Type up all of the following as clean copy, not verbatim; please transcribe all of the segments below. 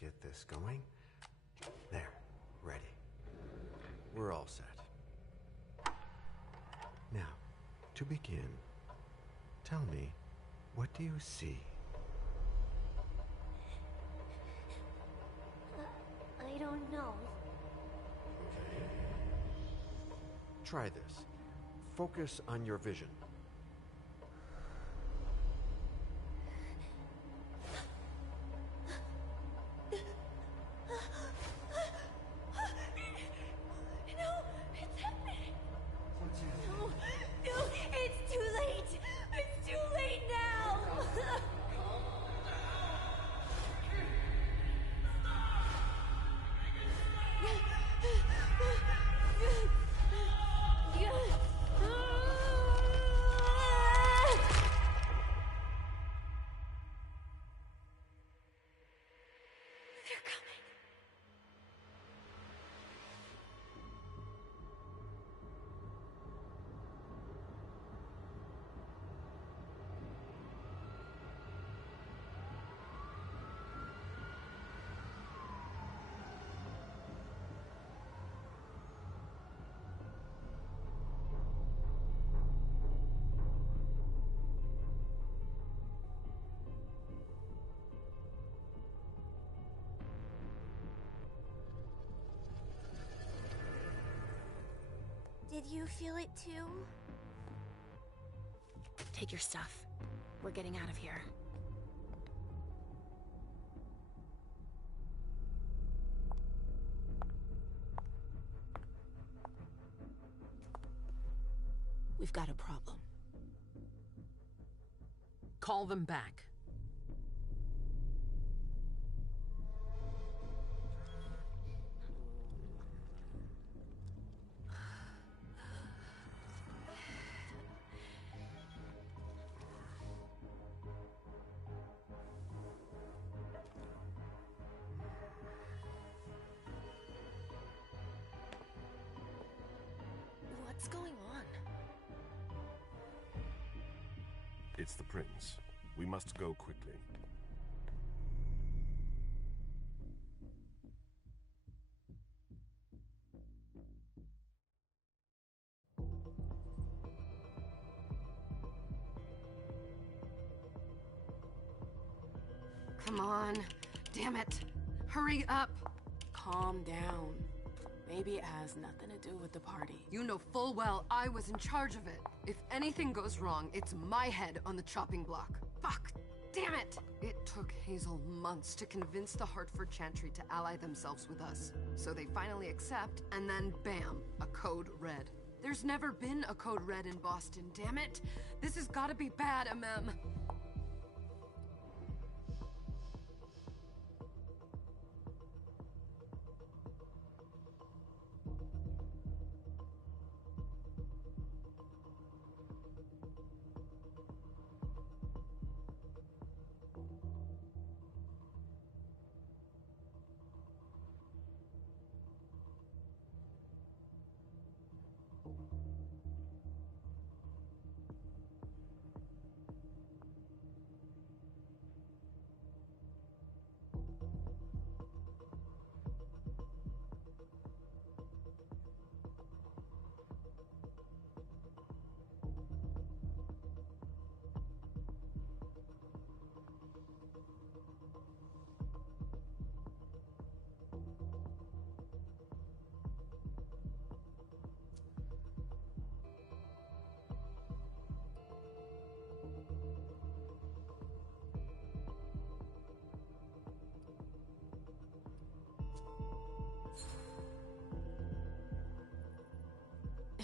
get this going. There, ready. We're all set. Now, to begin, tell me, what do you see? I don't know. Okay. Try this. Focus on your vision. Did you feel it too? Take your stuff. We're getting out of here. We've got a problem. Call them back. What's going on? It's the prince. We must go quickly. Come on. Damn it. Hurry up. Calm down. Maybe it has nothing to do with the party. You know full well I was in charge of it. If anything goes wrong, it's my head on the chopping block. Fuck! Damn it! It took Hazel months to convince the Hartford Chantry to ally themselves with us. So they finally accept, and then bam, a code red. There's never been a code red in Boston, damn it! This has gotta be bad, MM.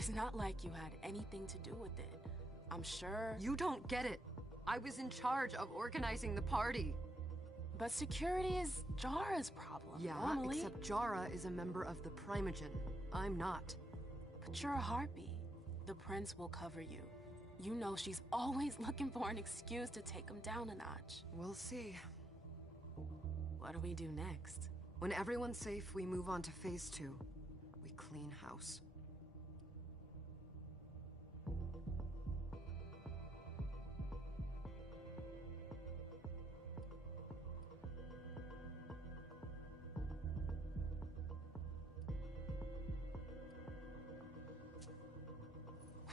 It's not like you had anything to do with it. I'm sure... You don't get it. I was in charge of organizing the party. But security is Jara's problem, Yeah, normally. except Jara is a member of the Primogen. I'm not. But you're a harpy. The prince will cover you. You know she's always looking for an excuse to take him down a notch. We'll see. What do we do next? When everyone's safe, we move on to phase 2. We clean house.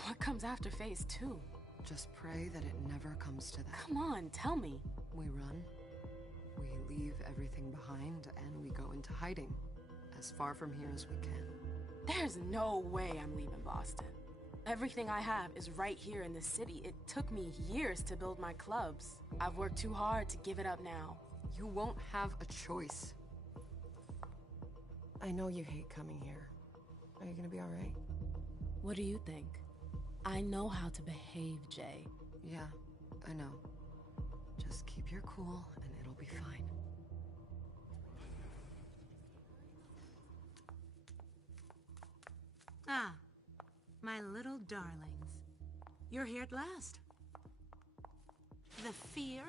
What comes after phase 2? Just pray that it never comes to that. Come on, tell me. We run, we leave everything behind, and we go into hiding. As far from here as we can. There's no way I'm leaving Boston. Everything I have is right here in the city. It took me years to build my clubs. I've worked too hard to give it up now. You won't have a choice. I know you hate coming here. Are you gonna be alright? What do you think? I know how to behave, Jay. Yeah, I know. Just keep your cool and it'll be fine. Ah, my little darlings. You're here at last. The fear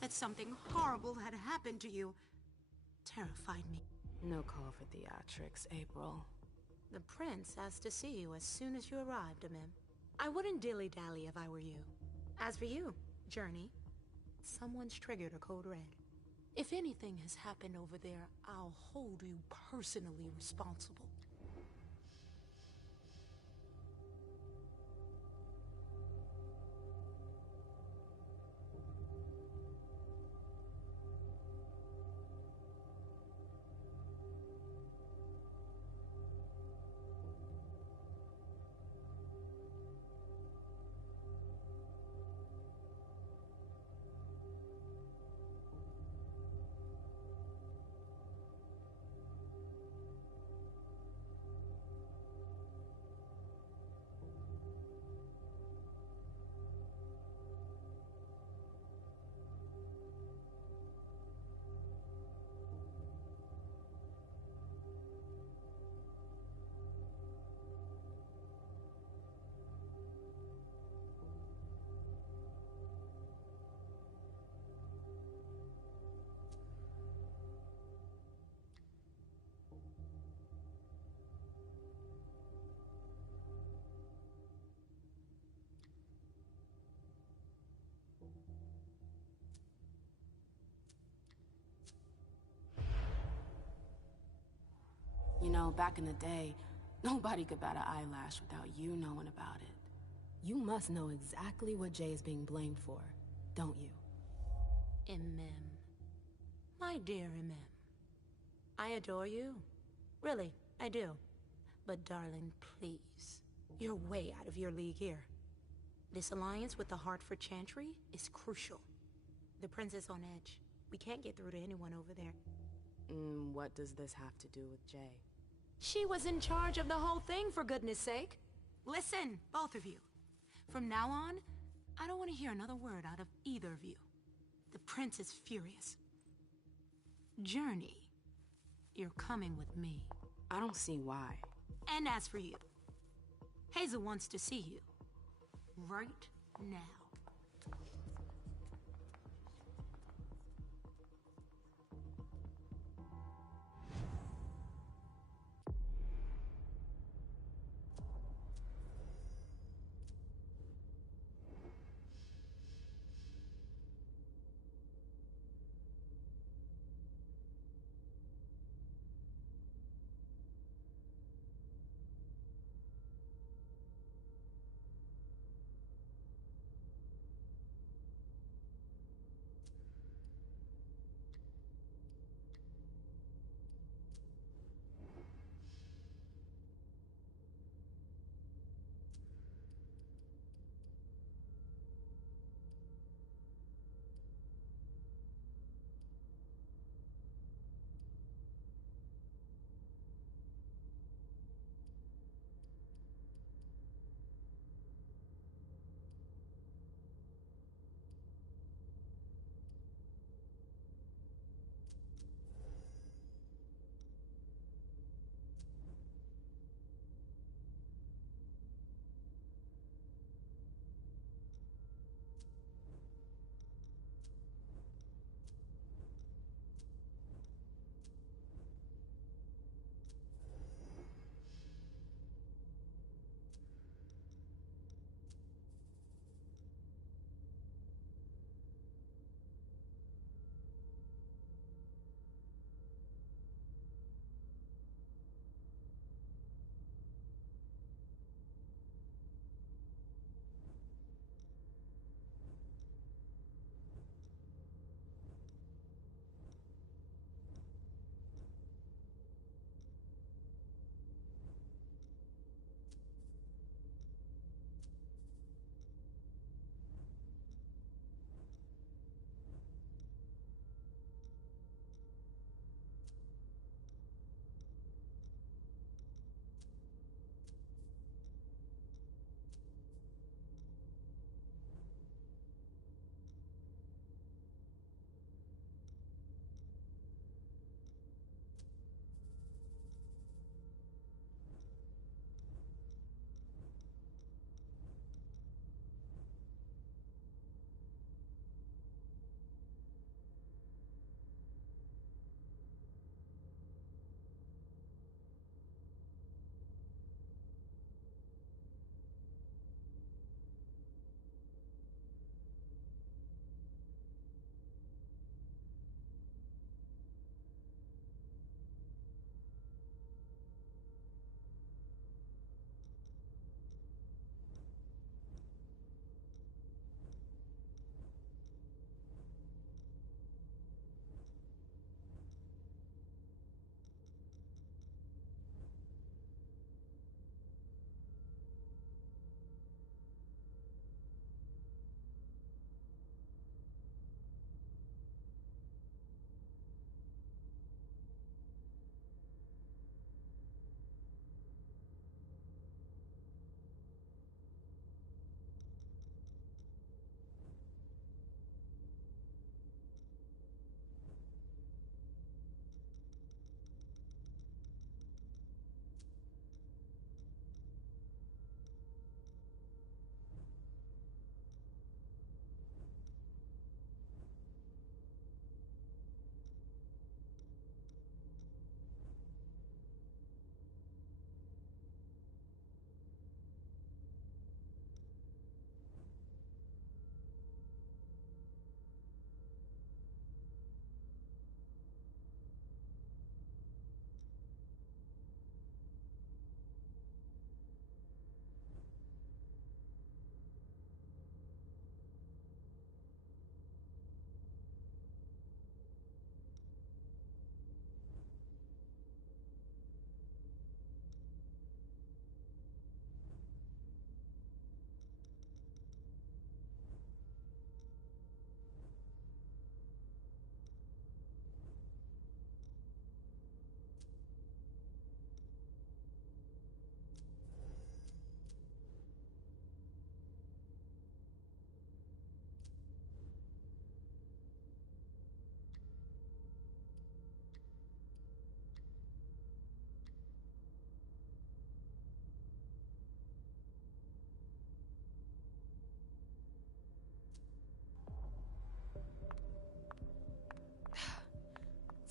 that something horrible had happened to you terrified me. No call for theatrics, April. The prince asked to see you as soon as you arrived, Amim. I wouldn't dilly-dally if I were you. As for you, Journey, someone's triggered a code red. If anything has happened over there, I'll hold you personally responsible. You know, back in the day, nobody could bat an eyelash without you knowing about it. You must know exactly what Jay is being blamed for, don't you? Imem. My dear Imem. I adore you. Really, I do. But darling, please. You're way out of your league here. This alliance with the Hartford Chantry is crucial. The prince is on edge. We can't get through to anyone over there. What does this have to do with Jay? She was in charge of the whole thing, for goodness sake. Listen, both of you. From now on, I don't want to hear another word out of either of you. The prince is furious. Journey, you're coming with me. I don't see why. And as for you, Hazel wants to see you. Right now.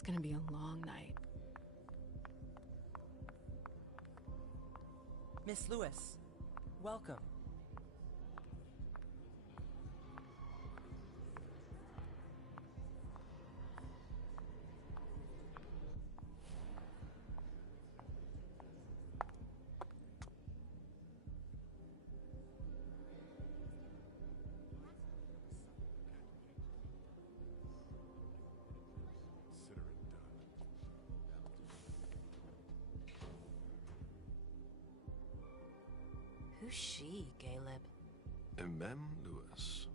gonna be a long night. Miss Lewis, welcome. Consider it done. Who's she, Caleb? Mem Lewis.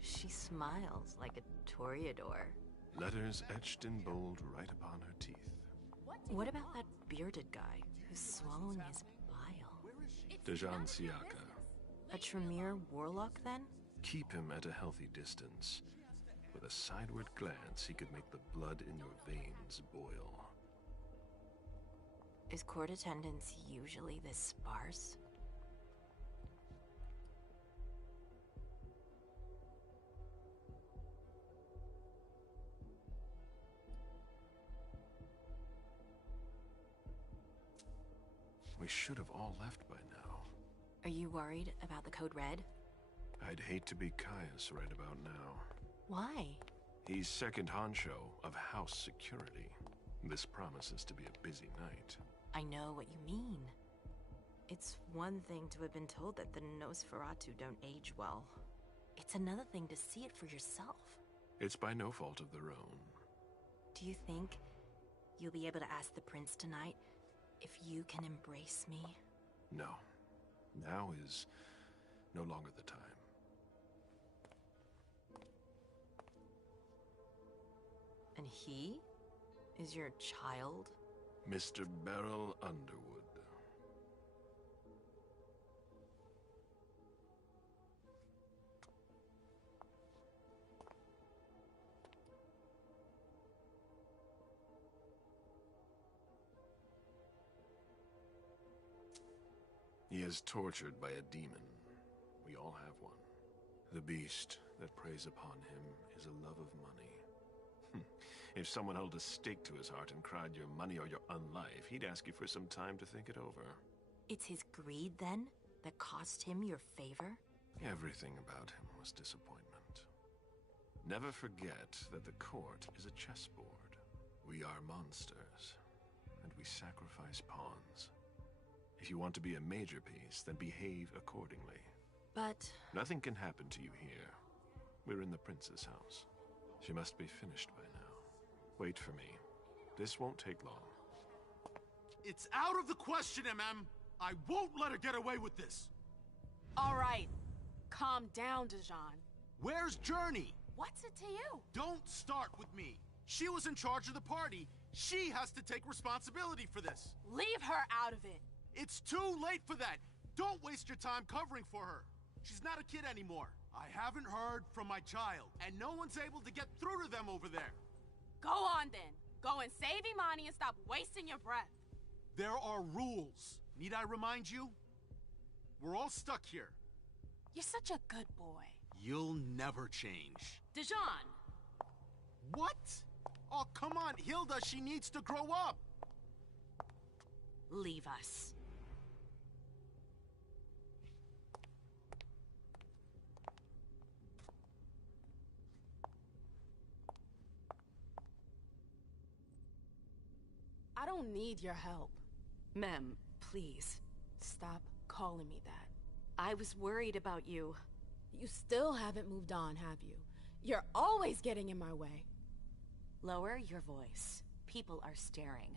She smiles like a toreador. Letters etched in bold right upon her teeth. What about that bearded guy who's swallowing his bile? Dejan Siaka. A Tremere warlock, then? Keep him at a healthy distance. With a sideward glance, he could make the blood in your veins boil. Is court attendance usually this sparse? We should have all left by now. Are you worried about the Code Red? I'd hate to be Caius right about now. Why? He's second honcho of house security. This promises to be a busy night. I know what you mean. It's one thing to have been told that the Nosferatu don't age well. It's another thing to see it for yourself. It's by no fault of their own. Do you think you'll be able to ask the prince tonight if you can embrace me? No. Now is no longer the time. And he is your child? Mr. Beryl Underwood. He is tortured by a demon. We all have one. The beast that preys upon him is a love of money. If someone held a stake to his heart and cried your money or your unlife, he'd ask you for some time to think it over. It's his greed, then, that cost him your favor? Everything about him was disappointment. Never forget that the court is a chessboard. We are monsters, and we sacrifice pawns. If you want to be a major piece, then behave accordingly. But... Nothing can happen to you here. We're in the prince's house. She must be finished by now. Wait for me. This won't take long. It's out of the question, MM! I won't let her get away with this! All right. Calm down, Dejan. Where's Journey? What's it to you? Don't start with me. She was in charge of the party. She has to take responsibility for this. Leave her out of it. It's too late for that. Don't waste your time covering for her. She's not a kid anymore. I haven't heard from my child, and no one's able to get through to them over there. Go on, then. Go and save Imani and stop wasting your breath. There are rules. Need I remind you? We're all stuck here. You're such a good boy. You'll never change. Dejan! What? Oh, come on, Hilda, she needs to grow up. Leave us. I don't need your help. Mem, please. Stop calling me that. I was worried about you. You still haven't moved on, have you? You're always getting in my way. Lower your voice. People are staring.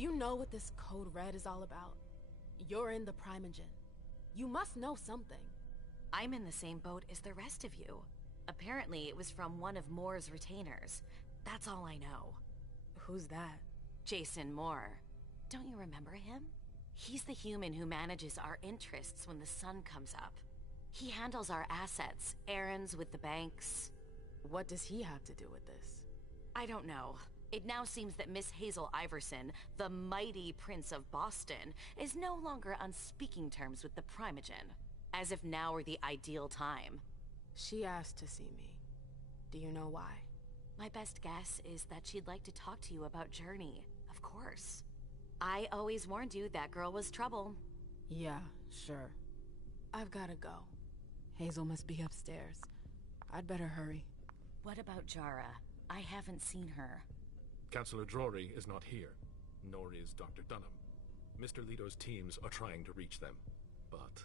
you know what this Code Red is all about? You're in the Primogen. You must know something. I'm in the same boat as the rest of you. Apparently, it was from one of Moore's retainers. That's all I know. Who's that? Jason Moore. Don't you remember him? He's the human who manages our interests when the sun comes up. He handles our assets, errands with the banks. What does he have to do with this? I don't know. It now seems that Miss Hazel Iverson, the mighty Prince of Boston, is no longer on speaking terms with the Primogen. As if now were the ideal time. She asked to see me. Do you know why? My best guess is that she'd like to talk to you about Journey, of course. I always warned you that girl was trouble. Yeah, sure. I've gotta go. Hazel must be upstairs. I'd better hurry. What about Jara? I haven't seen her. Councillor Drury is not here, nor is Dr. Dunham. Mr. Leto's teams are trying to reach them, but...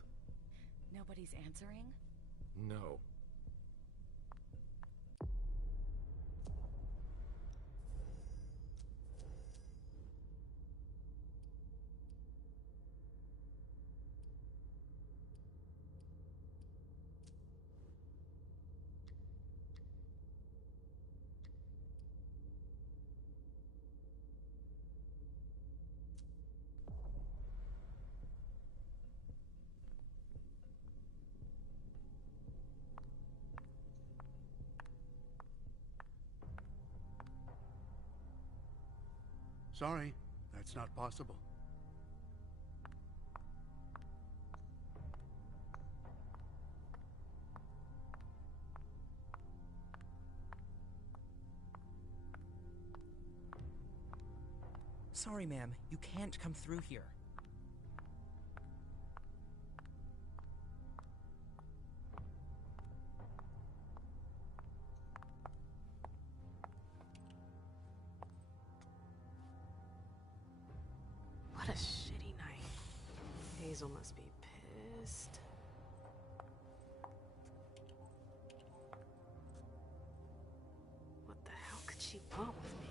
Nobody's answering? No. Sorry, that's not possible. Sorry, ma'am. You can't come through here. What a shitty night. Hazel must be pissed. What the hell could she want with me?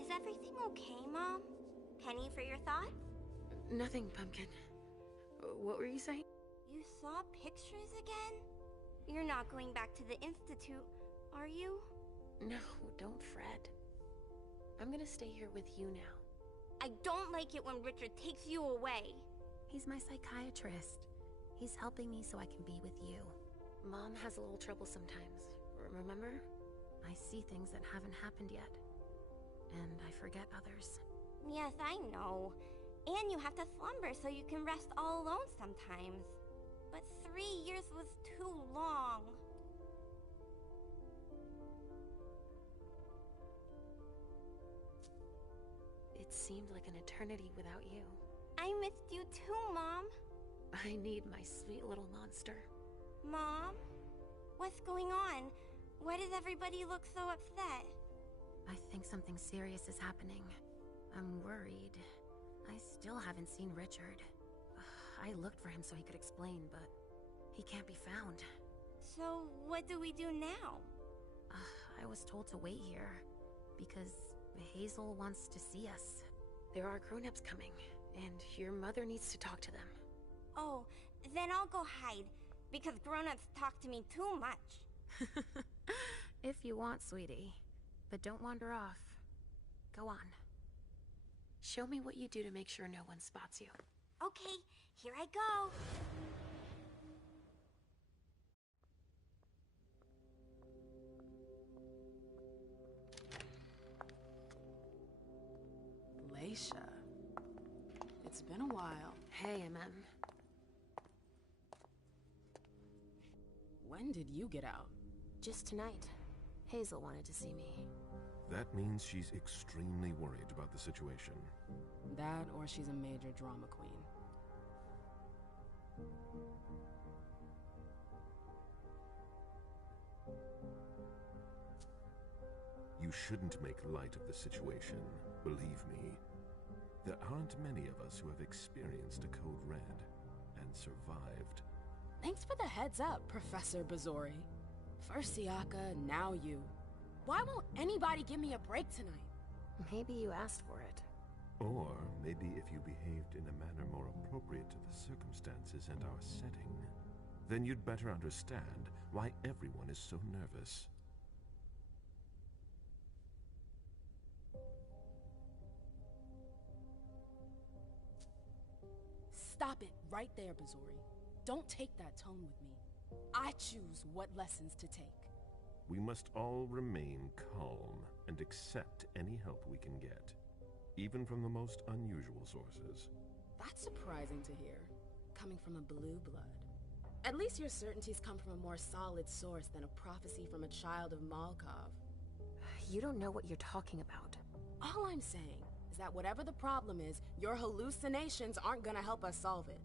Is everything okay, Mom? Penny, for your thoughts? Nothing, Pumpkin. What were you saying? You saw pictures again? You're not going back to the Institute, are you? No, don't fret. I'm gonna stay here with you now. I don't like it when Richard takes you away. He's my psychiatrist. He's helping me so I can be with you. Mom has a little trouble sometimes, remember? I see things that haven't happened yet. And I forget others. Yes, I know. And you have to slumber so you can rest all alone sometimes. But 3 years was too long. It seemed like an eternity without you. I missed you too, Mom. I need my sweet little monster. Mom? What's going on? Why does everybody look so upset? I think something serious is happening. I'm worried. I still haven't seen Richard. I looked for him so he could explain, but he can't be found. So, what do we do now? I was told to wait here, because Hazel wants to see us. There are grown-ups coming, and your mother needs to talk to them. Oh, then I'll go hide, because grown-ups talk to me too much. If you want, sweetie. But don't wander off. Go on. Show me what you do to make sure no one spots you. Okay, here I go. Leisha. It's been a while. Hey, MM. When did you get out? Just tonight. Hazel wanted to see me. That means she's extremely worried about the situation. That, or she's a major drama queen. You shouldn't make light of the situation, believe me. There aren't many of us who have experienced a Code Red and survived. Thanks for the heads up, Professor Bazori. First Siaka, now you. Why won't anybody give me a break tonight? Maybe you asked for it. Or maybe if you behaved in a manner more appropriate to the circumstances and our setting, then you'd better understand why everyone is so nervous. Stop it right there, Bazori. Don't take that tone with me. I choose what lessons to take. We must all remain calm and accept any help we can get, even from the most unusual sources. That's surprising to hear, coming from a blue blood. At least your certainties come from a more solid source than a prophecy from a child of Malkov. You don't know what you're talking about. All I'm saying is that whatever the problem is, your hallucinations aren't gonna help us solve it.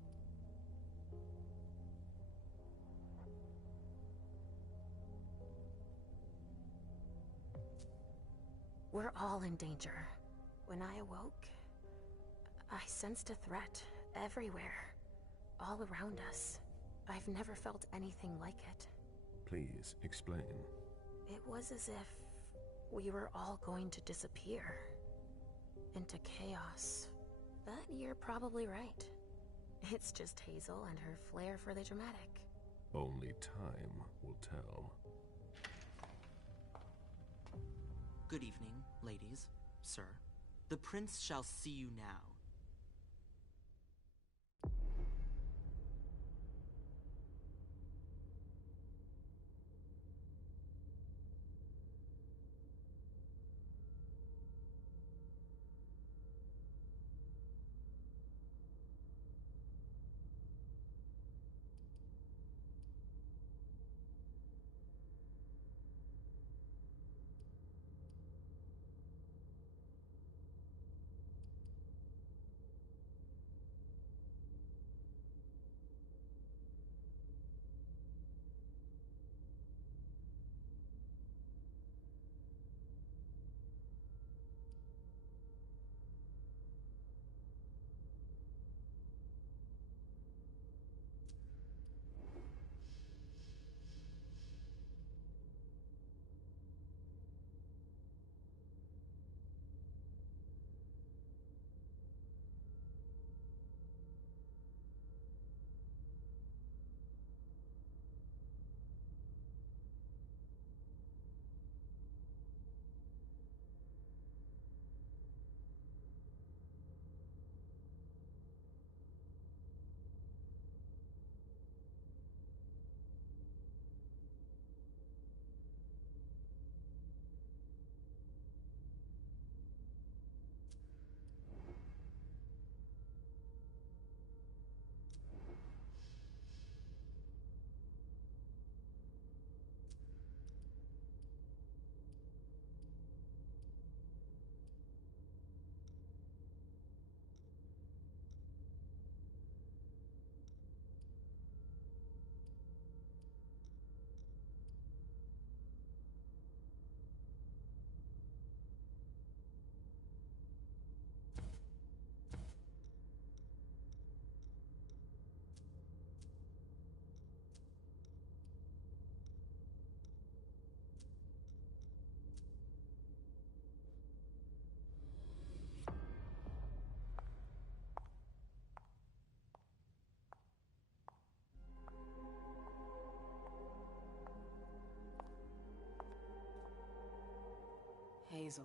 We're all in danger. When I awoke, I sensed a threat everywhere, all around us. I've never felt anything like it. Please, explain. It was as if we were all going to disappear. Into chaos. But you're probably right. It's just Hazel and her flair for the dramatic. Only time will tell. Good evening, ladies, sir. The prince shall see you now. Hazel.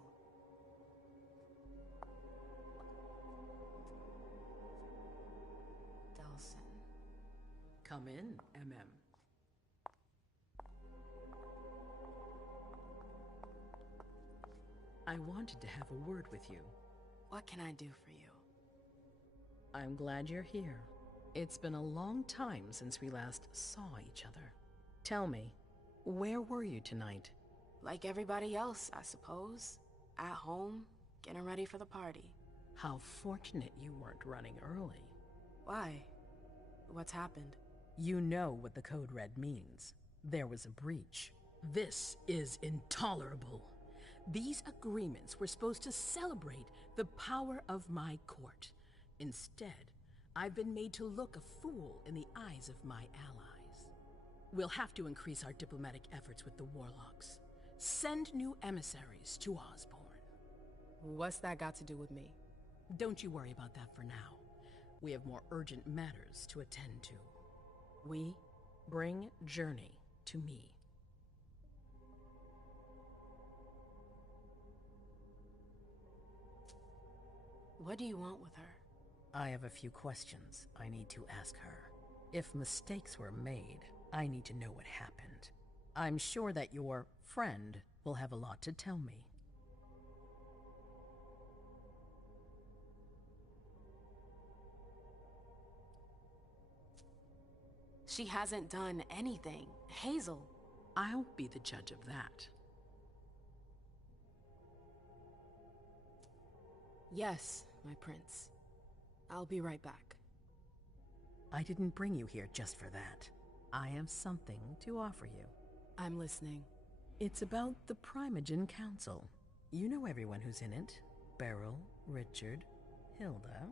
Delson. Come in, MM. I wanted to have a word with you. What can I do for you? I'm glad you're here. It's been a long time since we last saw each other. Tell me, where were you tonight? Like everybody else, I suppose. At home, getting ready for the party. How fortunate you weren't running early. Why? What's happened? You know what the Code Red means. There was a breach. This is intolerable. These agreements were supposed to celebrate the power of my court. Instead, I've been made to look a fool in the eyes of my allies. We'll have to increase our diplomatic efforts with the Warlocks. Send new emissaries to Osborne. What's that got to do with me? Don't you worry about that for now. We have more urgent matters to attend to. We bring Journey to me. What do you want with her? I have a few questions I need to ask her. If mistakes were made, I need to know what happened. I'm sure that your friend will have a lot to tell me. She hasn't done anything. Hazel. I'll be the judge of that. Yes, my prince. I'll be right back. I didn't bring you here just for that. I have something to offer you. I'm listening. It's about the Primogen Council. You know everyone who's in it. Beryl, Richard, Hilda.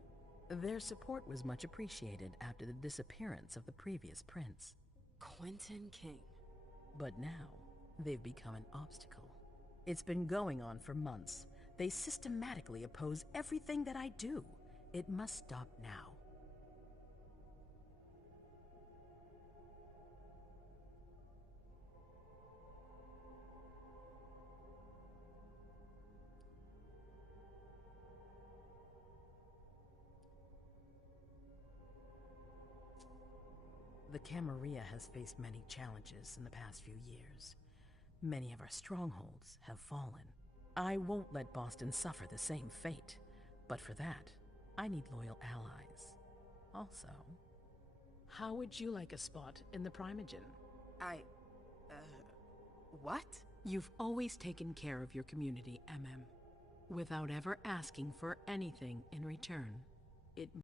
Their support was much appreciated after the disappearance of the previous prince. Quentin King. But now, they've become an obstacle. It's been going on for months. They systematically oppose everything that I do. It must stop now. The Camarilla has faced many challenges in the past few years. Many of our strongholds have fallen. I won't let Boston suffer the same fate, but for that, I need loyal allies. Also, how would you like a spot in the Primogen? What? You've always taken care of your community, MM, without ever asking for anything in return. It